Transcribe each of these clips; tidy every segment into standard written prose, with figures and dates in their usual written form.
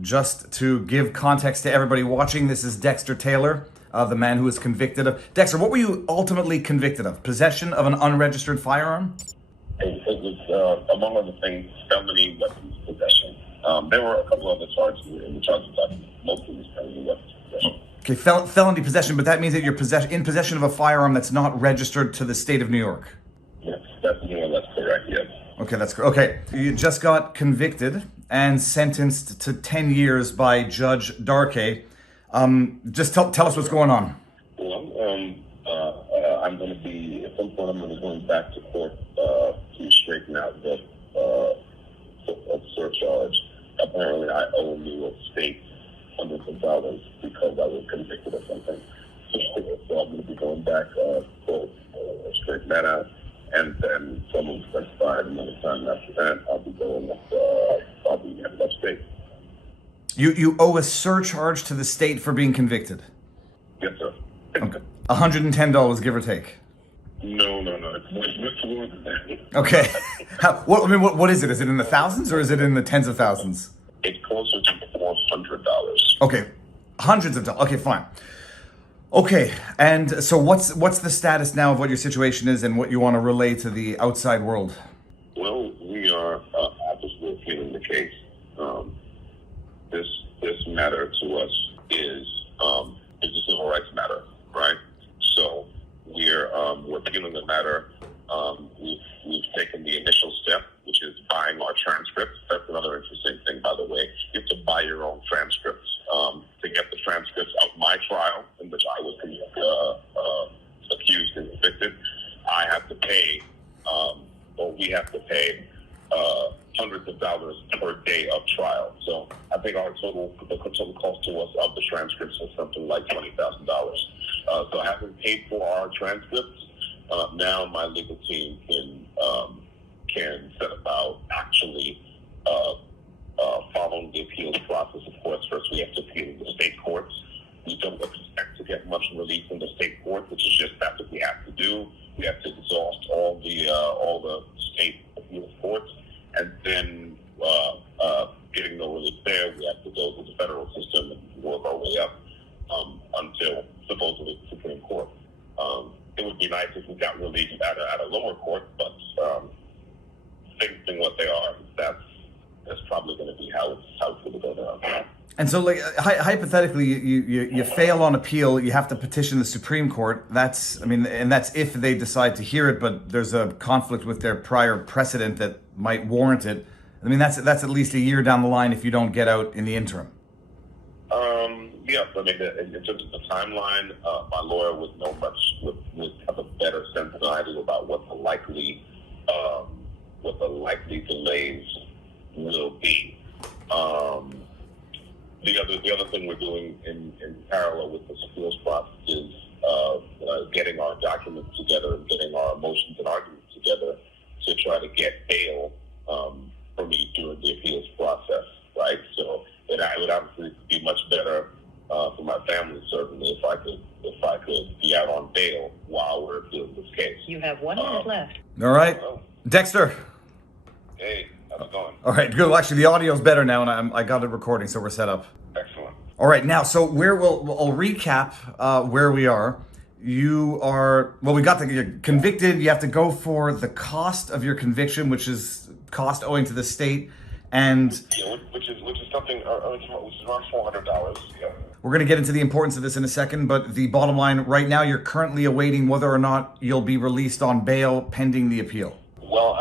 Just to give context to everybody watching, this is Dexter Taylor, the man who was convicted of... Dexter, what were you ultimately convicted of? Possession of an unregistered firearm? It was, among other things, felony weapons possession. There were a couple other charges in the charges, but mostly was felony weapons possession. Okay, felony possession, but that means that you're in possession of a firearm that's not registered to the state of New York. Yes, that's correct, yes. Okay, that's correct. Okay, you just got convicted and sentenced to 10 years by Judge Darkey. Just tell us what's going on. Well, I'm going to be, at some point, I'm going to be going back to court to straighten out the surcharge. Apparently, I owe New York State hundreds of dollars because I was convicted of something. So I'm going to be going back to straighten that out. And then someone specified another time after that, I'll be going I'll be headed upstate. You owe a surcharge to the state for being convicted? Yes, sir. Okay. $110, give or take. No. It's much more than that. Okay. What is it? Is it in the thousands or is it in the tens of thousands? It's closer to $400. Okay. Hundreds of dollars. Okay, fine. Okay, and so what's the status now of what your situation is and what you want to relay to the outside world? Well, we are obviously appealing the case. This matter to us is a civil rights matter, right? So we're appealing the matter. We've taken the initial step, which is buying our transcripts. That's another interesting thing, by the way. You have to buy your own transcripts to get the transcripts of my trial, in which I was accused and convicted. I have to pay, or we have to pay hundreds of dollars per day of trial. So I think the total cost to us of the transcripts is something like $20,000. So having paid for our transcripts, now my legal team can set about actually following the appeals process. Of course, first we have to appeal in the state courts. We don't expect to get much relief in the state court, which is just that's what we have to do. We have to exhaust all the state appeals courts, and then getting no relief there, we have to go to the federal system and work our way up until supposedly the Supreme Court. It would be nice if we got relief at a lower court, but things being what they are, that's probably going to be how it's going to go down. And so, like, hypothetically, you fail on appeal, you have to petition the Supreme Court. That's if they decide to hear it, but there's a conflict with their prior precedent that might warrant it. I mean, that's at least a year down the line if you don't get out in the interim. Yes, I mean, in terms of the timeline, my lawyer would know would have a better sense than I do about what the likely delays will be. The other thing we're doing in parallel with this appeals process is getting our documents together and getting our motions and arguments together to try to get bail for me during the appeals process, right? So it would obviously be much better for my family, certainly, if I could be out on bail while we're appealing this case. You have 1 minute left. All right, Dexter. Hey, how's it going? All right, good. Well, actually, the audio's better now, and I got it recording, so we're set up. Excellent. All right, now, so I'll recap where we are. You're convicted. You have to go for the cost of your conviction, which is cost owing to the state, and which is something which is around $400. Yeah. We're going to get into the importance of this in a second, but the bottom line right now, you're currently awaiting whether or not you'll be released on bail pending the appeal. Well,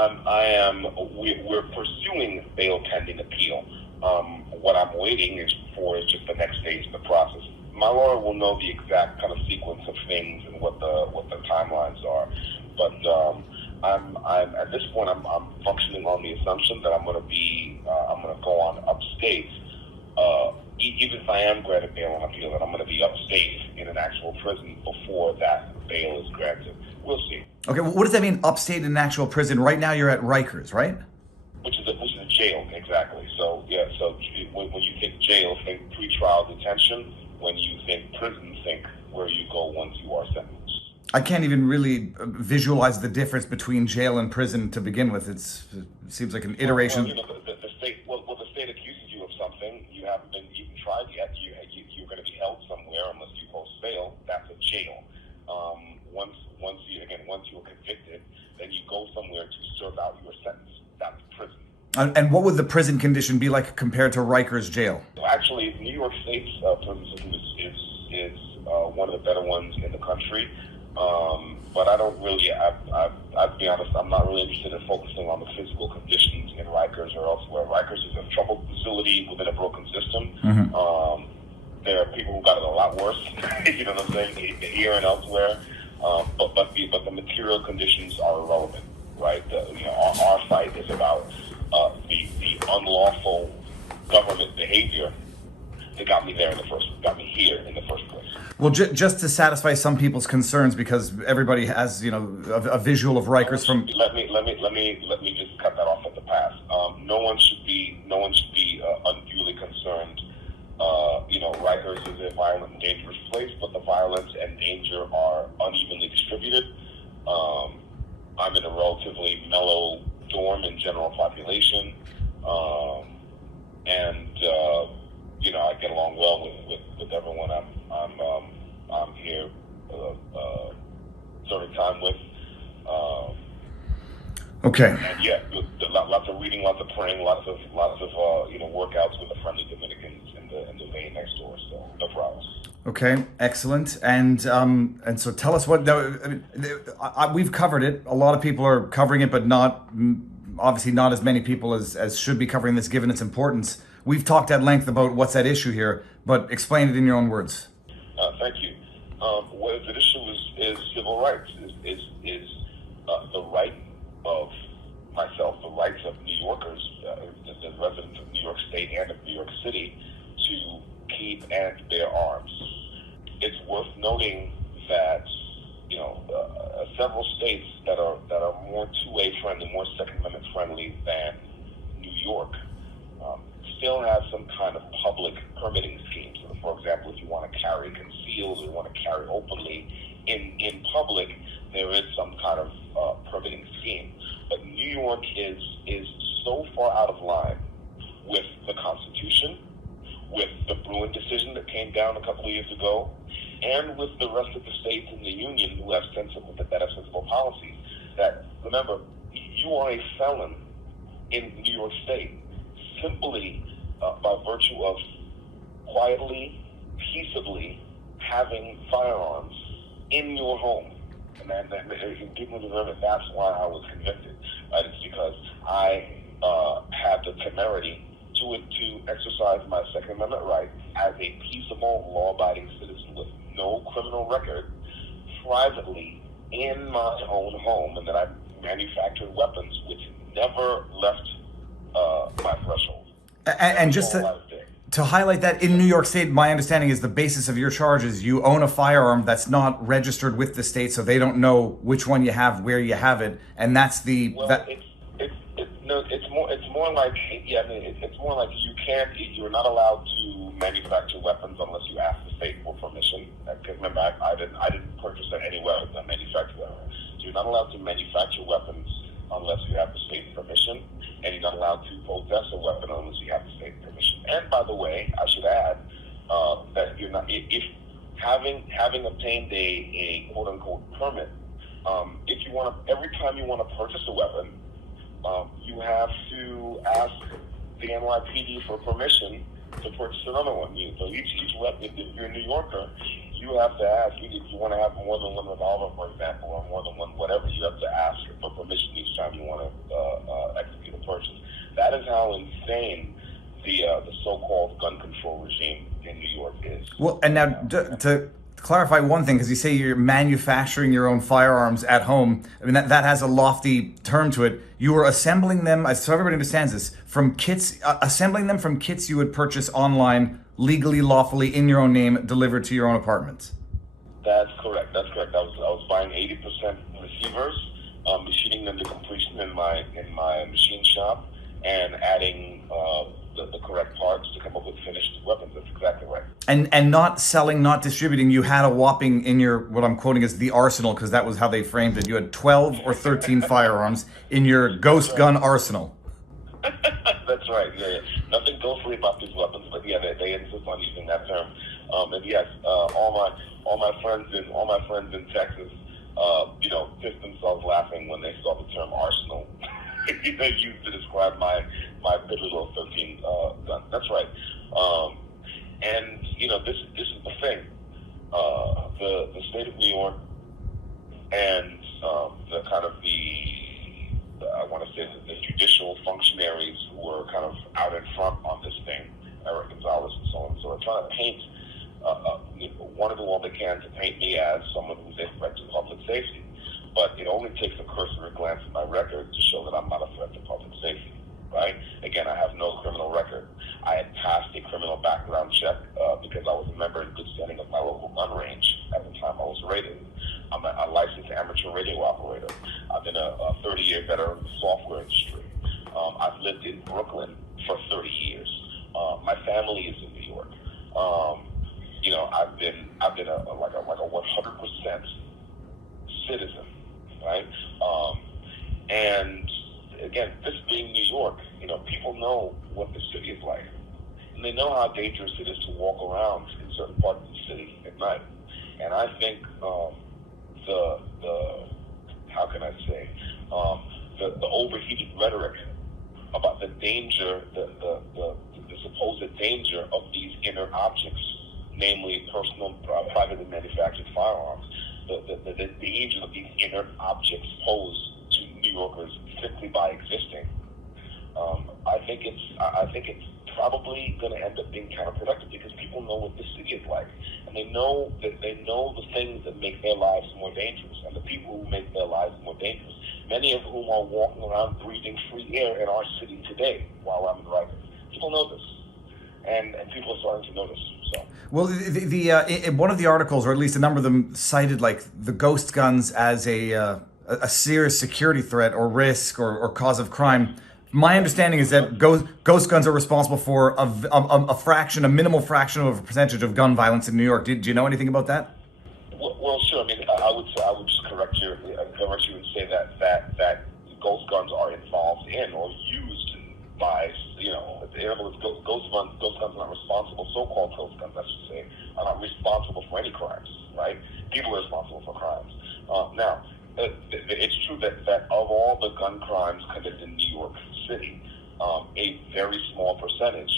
we're pursuing bail pending appeal. What I'm waiting for is just the next stage of the process. My lawyer will know the exact kind of sequence of things and what the timelines are. But I'm at this point I'm functioning on the assumption that I'm going to go on upstate. Even if I am granted bail on appeal, that I'm going to be upstate in an actual prison before that bail is granted. We'll see. Okay, well, what does that mean, upstate in an actual prison? Right now you're at Rikers, right? Which is a jail, exactly. So, yeah, so when you think jail, think pre-trial detention. When you think prison, think where you go once you are sentenced. I can't even really visualize the difference between jail and prison to begin with. It seems like an iteration. Well, the state accuses you of something. You have haven't been even tried yet, you're going to be held somewhere unless you post bail. That's a jail. Once you are convicted, then you go somewhere to serve out your sentence. That's prison. And what would the prison condition be like compared to Rikers jail? Actually, New York State's prison system is one of the better ones in the country. But I don't really, I'll be honest, I'm not really interested in focusing on the physical conditions in Rikers or elsewhere. Rikers is a troubled facility within a broken system. Mm-hmm. There are people who got it a lot worse, you know what I'm saying, here and elsewhere. But the material conditions are irrelevant, right? Our fight is about the unlawful government behavior that got me here in the first place. Well, just to satisfy some people's concerns, because everybody has, a visual of Rikers from. Let me just cut that off at the pass. No one should be unduly concerned. Rikers is a violent and dangerous place, but the violence and danger are unevenly distributed. I'm in a relatively mellow dorm in general population, and I get along well with everyone I'm here serving time with. Okay. And yeah, lots of reading, lots of praying, lots of workouts with the friendly Dominicans in the lane next door. So no problems. Okay, excellent. And so tell us what. We've covered it. A lot of people are covering it, but obviously not as many people as should be covering this, given its importance. We've talked at length about what's at issue here, but explain it in your own words. Thank you. What is at issue is civil rights. Is the right of myself, the rights of New Yorkers, the residents of New York State and of New York City, to keep and bear arms. It's worth noting that several states that are more two-way friendly, more Second Amendment friendly than New York, still have some kind of public permitting schemes. So for example, if you want to carry concealed or you want to carry openly in public, there is some kind of permitting scheme. But New York is so far out of line with the Constitution, with the Bruin decision that came down a couple of years ago, and with the rest of the states in the Union who have sensible policies, that, remember, you are a felon in New York State simply by virtue of quietly, peaceably having firearms in your home. And people remember that's why I was convicted. It's because I had the temerity to exercise my Second Amendment right as a peaceable, law-abiding citizen with no criminal record, privately in my own home, and that I manufactured weapons which never left my threshold. And just to highlight that, in New York State, my understanding is the basis of your charges, you own a firearm that's not registered with the state, so they don't know which one you have, where you have it, and that's the. Well, it's more like you're not allowed to manufacture weapons unless you ask the state for permission. Because remember, I didn't purchase any weapons. I manufactured them. So you're not allowed to manufacture weapons unless you have the state's permission, and you're not allowed to possess a weapon unless you have the state's permission. And by the way, I should add that you're not, if having obtained a quote unquote permit, if you want to, every time you want to purchase a weapon, you have to ask the NYPD for permission to purchase another one. So each weapon, if you're a New Yorker, you have to ask, if you want to have more than one revolver, for example, or more than one whatever, you have to ask for permission each time you want to execute a purchase. That is how insane the so-called gun control regime in New York is. Well, and now to clarify one thing, because you say you're manufacturing your own firearms at home. I mean, that has a lofty term to it. You were assembling them, so everybody understands this, from kits, assembling them from kits you would purchase online, legally, lawfully, in your own name, delivered to your own apartment. That's correct. I was buying 80% receivers, machining them to completion in my machine shop, and adding the correct parts to come up with finished weapons. That's exactly right. And not selling, not distributing. You had a whopping, in your, what I'm quoting as the arsenal, because that was how they framed it. You had 12 or 13 firearms in your ghost gun arsenal. That's right. Yeah. Nothing ghostly about these weapons, but yeah, they insist on using that term. And yes, all my friends in Texas, pissed themselves laughing when they saw the term arsenal they used to describe my pivotal 13 gun. That's right. And this is the thing. The state of New York and the kind of I want to say the judicial functionaries who were kind of out in front on this thing, Eric Gonzalez and so on. So they're trying to paint, want to do all they can to paint me as someone who's a threat to public safety. But it only takes a cursory glance at my record to show that I'm not a threat to public safety, right? Again, I have no criminal record. I had passed a criminal background check because I was a member in good standing of my local gun range at the time I was rated. I'm a licensed amateur radio operator. I've been a 30-year veteran of the software industry. I've lived in Brooklyn for 30 years. My family is in New York. I've been a 100% citizen, right? And again, this being New York, people know what the city is like, and they know how dangerous it is to walk around in certain parts of the city at night. And I think the how can I say the overheated rhetoric about the danger, the supposed danger of these inert objects, namely personal, privately manufactured firearms, the danger of these inert objects pose to New Yorkers simply by existing. I think it's probably going to end up being counterproductive because people know what this city is like, and they know the things that make their lives more dangerous, and the people who make their lives more dangerous, many of whom are walking around breathing free air in our city today while I'm in Rikers. People know this, and people are starting to notice. So. Well, in one of the articles, or at least a number of them, cited like the ghost guns as a serious security threat or risk or cause of crime. My understanding is that ghost guns are responsible for a minimal fraction of a percentage of gun violence in New York. Do you know anything about that? Well, sure. I mean, I would just correct you and say that ghost guns are involved in or used by, in other words, ghost guns are not responsible. So-called ghost guns, I should say, are not responsible for any crimes, right? People are responsible for crimes. Now, it's true that of all the gun crimes committed in New York City, a very small percentage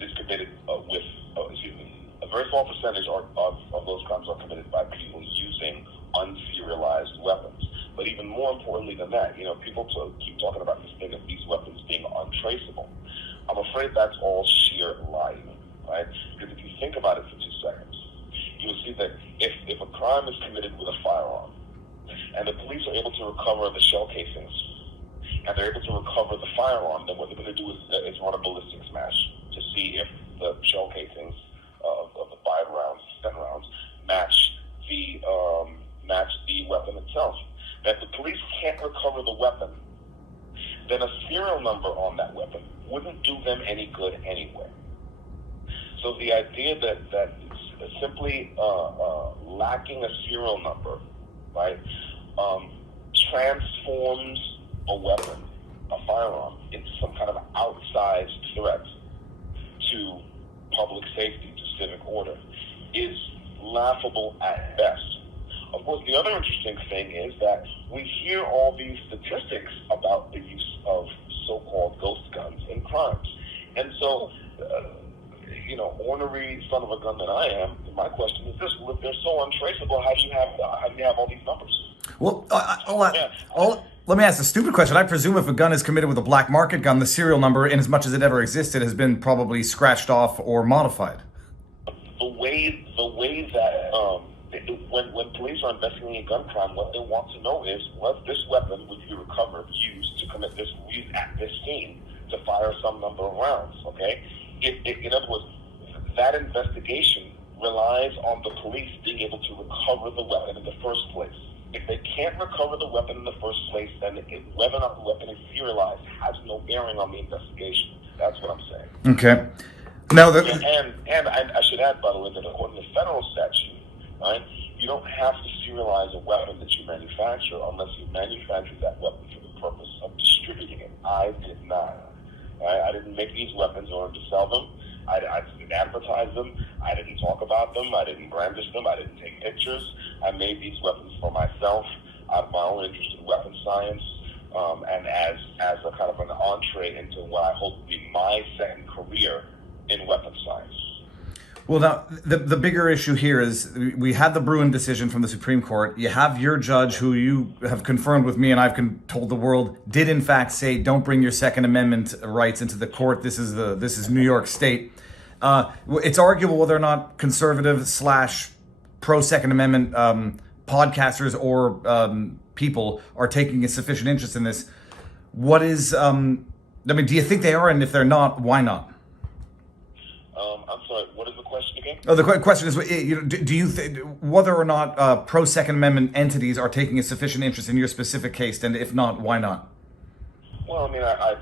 is committed a very small percentage of those crimes are committed by people using unserialized weapons. But even more importantly than that, people keep talking about this thing of these weapons being untraceable. I'm afraid that's all sheer lying, right? Because if you think about it for 2 seconds, you will see that if a crime is committed with a firearm, and the police are able to recover the shell casings, and they're able to recover the firearm, then what they're going to do is run a ballistic smash to see if the shell casings of the 10 rounds match the weapon itself. That the police can't recover the weapon, then a serial number on that weapon wouldn't do them any good anyway. So the idea that it's simply lacking a serial number, right, transforms a weapon, a firearm, into some kind of outsized threat to public safety, to civic order, is laughable at best. Of course, the other interesting thing is that we hear all these statistics about the use of so-called ghost guns in crimes. And so, ornery son of a gun that I am, my question is this: well, if they're so untraceable, how do you have all these numbers? Well, let me ask a stupid question. I presume if a gun is committed with a black market gun, the serial number, in as much as it ever existed, has been probably scratched off or modified. The way that when police are investigating a gun crime, what they want to know is, was this weapon which you recovered used at this scene to fire some number of rounds? Okay, in other words, that investigation relies on the police being able to recover the weapon in the first place. If they can't recover the weapon in the first place, then whether or not the weapon is serialized has no bearing on the investigation. That's what I'm saying. Okay. Now, and I should add, by the way, that according to federal statute, right, you don't have to serialize a weapon that you manufacture unless you manufactured that weapon for the purpose of distributing it. I did not. I didn't make these weapons in order to sell them. I didn't advertise them. I didn't talk about them. I didn't brandish them. I didn't take pictures. I made these weapons for myself out of my own interest in weapons science, and as a kind of an entree into what I hope to be my second career in weapons science. Well, now, the bigger issue here is we had the Bruin decision from the Supreme Court. You have your judge, who you have confirmed with me and I've told the world, did in fact say, don't bring your Second Amendment rights into the court. This is New York State. It's arguable whether or not conservative / pro Second Amendment podcasters or people are taking a sufficient interest in this. What is, do you think they are? And if they're not, why not? I'm sorry, what is the question again? Oh, the question is, do you think whether or not pro Second Amendment entities are taking a sufficient interest in your specific case, and if not, why not? Well, I mean, I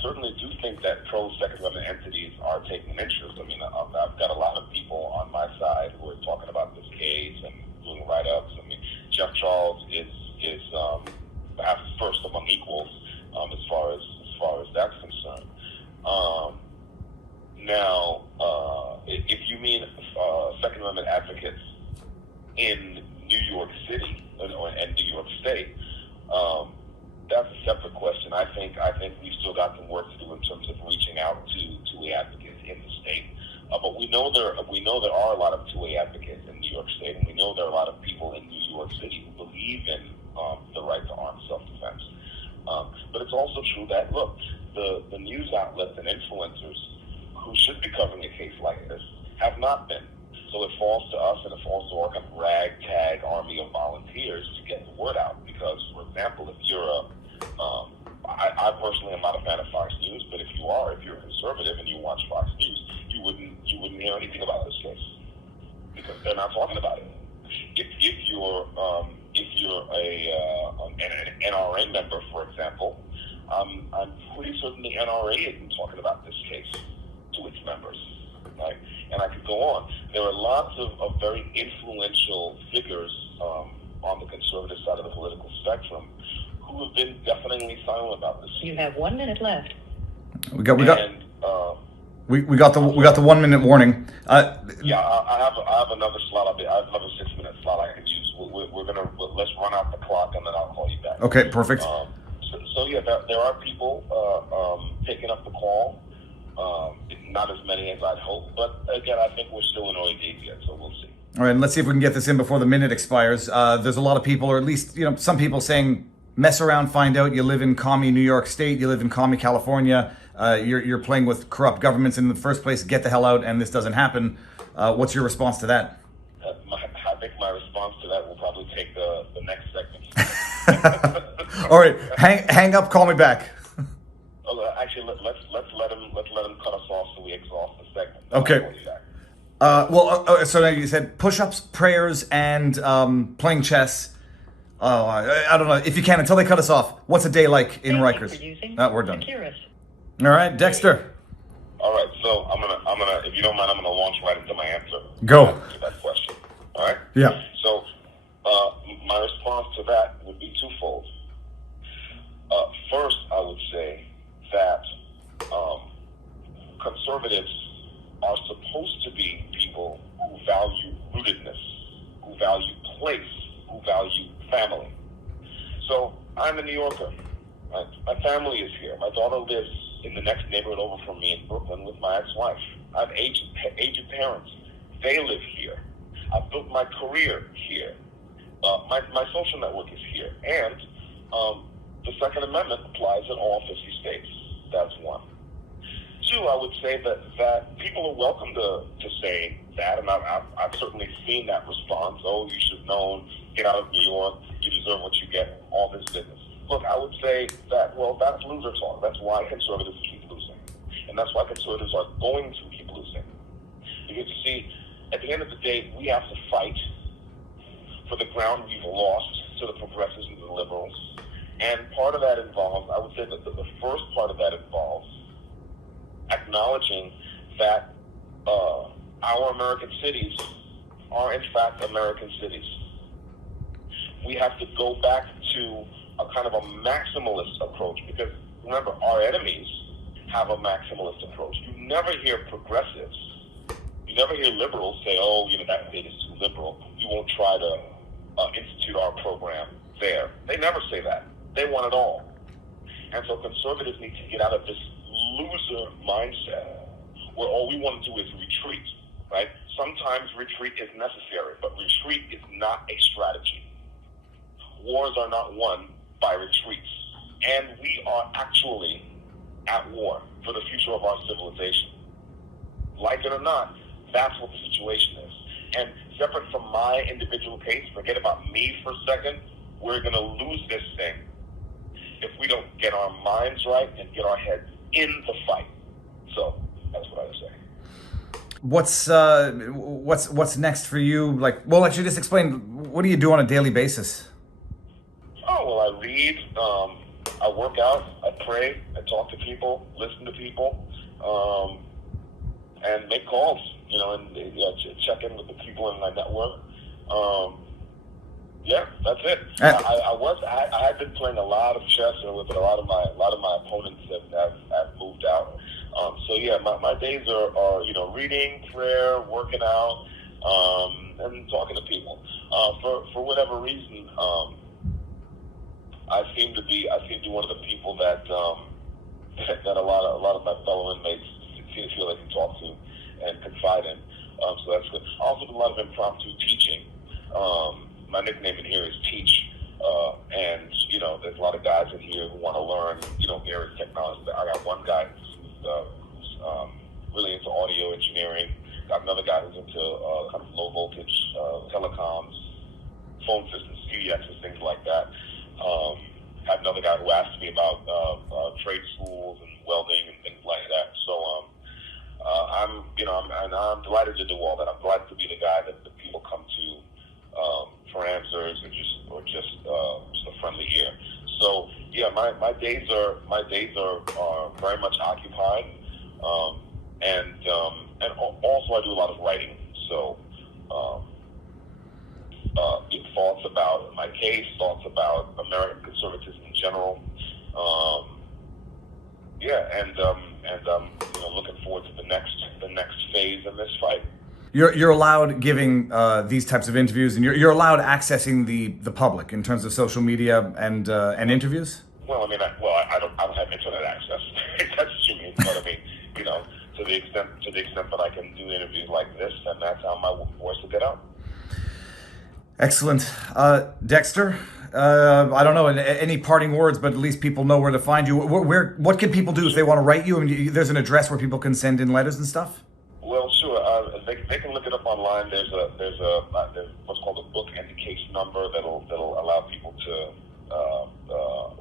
certainly do think that pro Second Amendment entities are taking an interest. I mean, I've got a lot of people on my side who are talking about this case and doing write-ups. I mean, Jeff Charles is perhaps first among equals as far as that's concerned. Now, if you mean Second Amendment advocates in New York City and New York State, that's a separate question. I think we've still got some work to do in terms of reaching out to 2A advocates in the state. But we know there are a lot of 2A advocates in New York State, and we know there are a lot of people in New York City who believe in the right to armed self-defense. But it's also true that, look, the news outlets and influencers who should be covering a case like this have not been. So it falls to us, and it falls to our kind of ragtag army of volunteers to get the word out. Because, for example, if you're I personally am not a fan of Fox News, but if you're a conservative and you watch Fox News, you wouldn't hear anything about this case because they're not talking about it. If you're an NRA member, for example, I'm pretty certain the NRA isn't talking about this case to its members, right? And I could go on. There are lots of very influential figures on the conservative side of the political spectrum who have been deafeningly silent about this. You have 1 minute left. We got the 1 minute warning. Yeah, I have another slot. I have another 6 minute slot I can use. Let's run out the clock and then I'll call you back. Okay, perfect. So yeah, there are people taking up the call. Not as many as I'd hope, but again, I think we're still in early days yet, so we'll see. All right, and let's see if we can get this in before the minute expires. There's a lot of people, or at least some people saying, mess around, find out. You live in commie New York State, you live in commie California. You're playing with corrupt governments in the first place. Get the hell out, and this doesn't happen. What's your response to that? I think my response to that will probably take the next segment. All right, hang up. Call me back. Actually, let's let him cut us off so we exhaust the segment. Okay. So now you said push-ups, prayers, and playing chess. I don't know if you can until they cut us off. What's a day like in Rikers? We're done. All right, Dexter. All right, so I'm gonna, if you don't mind, I'm gonna launch right into my answer. Go. To that question. All right. Yeah. So, my response to that would be twofold. First, I would say that conservatives are supposed to be people who value rootedness, who value place, who value family. So I'm a New Yorker. My family is here. My daughter lives in the next neighborhood over from me in Brooklyn with my ex-wife. I have aged parents. They live here. I've built my career here. My social network is here. And the Second Amendment applies in all 50 states. That's one. Two, I would say that people are welcome to say that, and I've certainly seen that response. Oh, you should have known, get out of New York, you deserve what you get, all this business. Look, I would say that, well, that's loser talk. That's why conservatives keep losing. And that's why conservatives are going to keep losing. Because you see, at the end of the day, we have to fight for the ground we've lost to the progressives and the liberals. And part of that involves, I would say that the first part of that involves acknowledging that our American cities are in fact American cities. We have to go back to a kind of a maximalist approach because remember, our enemies have a maximalist approach. You never hear progressives, you never hear liberals say, oh, that state is too liberal. You won't try to institute our program there. They never say that. They want it all. And so conservatives need to get out of this loser mindset where all we want to do is retreat, right? Sometimes retreat is necessary, but retreat is not a strategy. Wars are not won by retreats. And we are actually at war for the future of our civilization. Like it or not, that's what the situation is. And separate from my individual case, forget about me for a second, we're going to lose this thing if we don't get our minds right and get our heads in the fight. So that's what I would say. What's next for you? Well, actually, just explain. What do you do on a daily basis? Oh, well, I read, I work out, I pray, I talk to people, listen to people, and make calls, and check in with the people in my network. Yeah, that's it. I had been playing a lot of chess, and with a lot of my opponents have moved out. So yeah, my days are reading, prayer, working out, and talking to people. For whatever reason, I seem to be one of the people that that a lot of my fellow inmates feel they can talk to and confide in. So that's good. I also do a lot of impromptu teaching. My nickname in here is Teach, and there's a lot of guys in here who want to learn various technology. I got one guy who's really into audio engineering. Got another guy who's into kind of low voltage telecoms, phone systems, CDXs, things like that. Had another guy who asked me about trade schools and welding and things like that. So I'm delighted to do all that. I'm delighted to be the guy that the people come to for answers or just a friendly ear. So yeah, my days are very much occupied, and also I do a lot of writing. So thoughts about my case, thoughts about American conservatism in general. Looking forward to the next phase in this fight. You're allowed giving these types of interviews, and you're allowed accessing the public in terms of social media and interviews. Well, I don't have internet access. That's what you mean. But I mean, to the extent that I can do interviews like this, then that's how my voice will get out. Excellent, Dexter. I don't know any parting words, but at least people know where to find you. What can people do if they want to write you? I mean, there's an address where people can send in letters and stuff. Well, sure. They can look it up online. There's what's called a book and case number that'll allow people to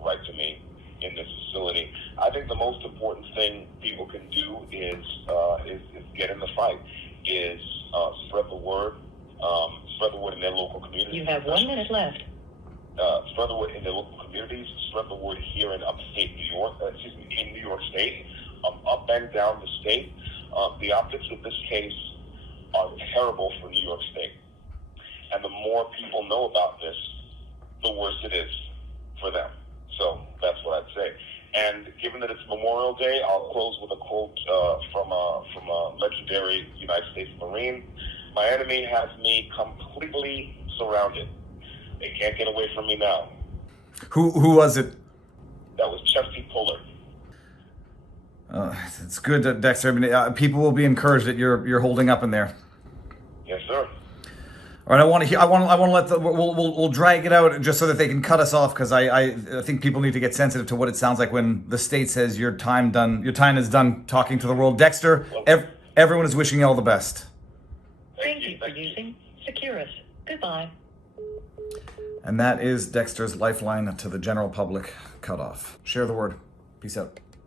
write to me in this facility. I think the most important thing people can do is get in the fight. Is spread the word. Spread the word in their local communities. You have 1 minute left. Spread the word in their local communities. Spread the word here in upstate New York. In New York State, up and down the state. The optics of this case are terrible for New York State. And the more people know about this, the worse it is for them. So that's what I'd say. And given that it's Memorial Day, I'll close with a quote from a legendary United States Marine. My enemy has me completely surrounded. They can't get away from me now. Who was it? That was Chesty Pullard. It's good, Dexter. I mean, people will be encouraged that you're holding up in there. Yes, sir. All right, I want to let we'll drag it out just so that they can cut us off, because I think people need to get sensitive to what it sounds like when the state says your time is done talking to the world. Dexter, everyone is wishing you all the best. Thank you for using Securus. Goodbye. And that is Dexter's lifeline to the general public cut off. Share the word. Peace out.